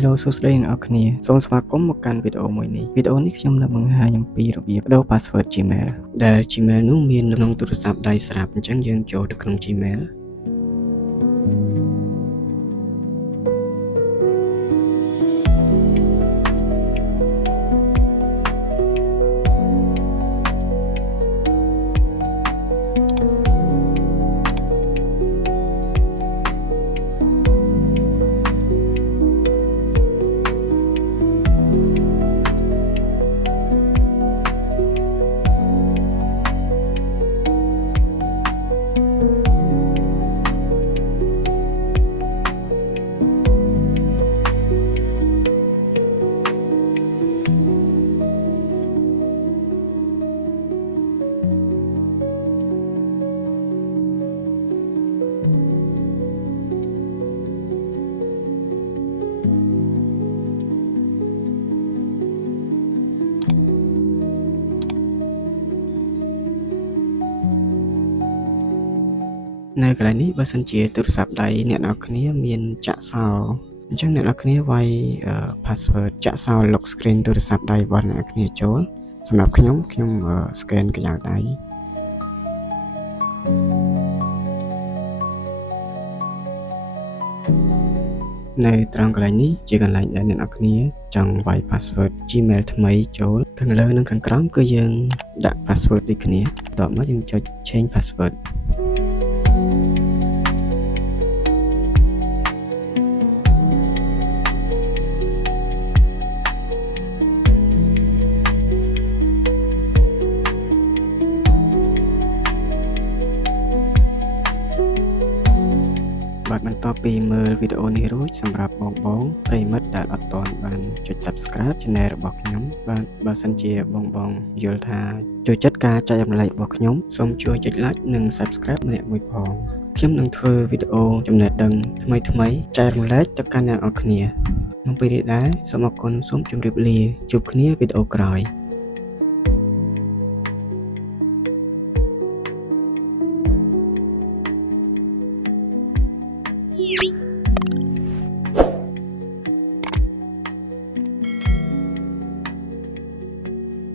Hello សួស្តីអ្នកនរគ្នាសូមស្វាគមន៍មកកាន់វីដេអូមួយនេះវីដេអូនេះខ្ញុំនឹងបង្ហាញអំពីរបៀបបដូរ password Gmail ដែល Gmail នោះមាននៅក្នុងទូរស័ព្ទដៃស្រាប់អញ្ចឹងយើងចូលទៅក្នុង Gmailនៅកន្លែងនេះបើសិនជាទូរស័ព្ទដៃអ្នកនរគ្នាមានចាក់សោអញ្ចឹងអ្នកនរគ្នាវាយ password ចាក់សោ lock screen ទូរស័ព្ទដៃរបស់អ្នកនរគ្នាចូលសម្រាប់ខ្ញុំ scan កញ្ចក់ដៃនៅត្រង់កន្លែងនេះជាកន្លែងដែលអ្នកនរគ្នាចង់វាយ password Gmail ថ្មីចូលខាងលើនិងខាងក្រោមគឺយើងដាក់ password ដូចគ្នាបន្ទាប់មកយើងចុច change passwordបាទបន្ទាប់ពីមើលវីដេអូនេះរួចសម្រាប់បងប្រិយមិត្តដែលអត់ទាន់បានចុច Subscribe Channel របស់ខ្ញុំបាទបើសិនជាបងយល់ថាចូលចិត្តការចែករំលែករបស់ខ្ញុំសូមជួយចុច Like និង Subscribe ម្នាក់មួយផងខ្ញុំនឹងធ្វើវីដេអូចំណេះដឹងថ្មីចែករំលែកទៅកាន់អ្នកនរគ្នាក្នុងពេលនេះដែរសូមអរគុណសូមជម្រាបលាជួបគ្នាវីដេអូក្រោយBeep.